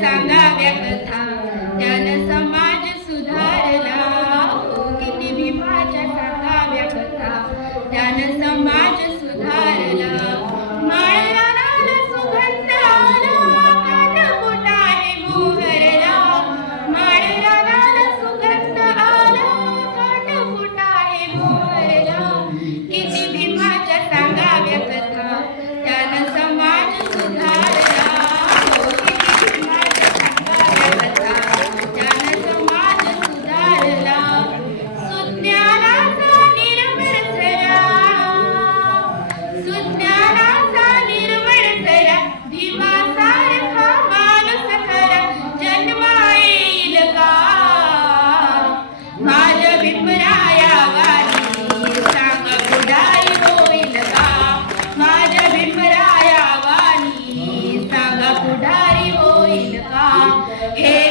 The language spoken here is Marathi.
सांगाव्या कथा त्यानं समाज सुधारला। किती भीमाच्या सांगाव्या कथा त्यानं समाज सुधारला। माळरानाला सुगंध आला कानफुटाने मोहरला। माळरानाला सुगंध आला कानफुटाने मोहरला। किती भीमाच्या सांगाव्या कथा त्यानं समाज सुधारला। हे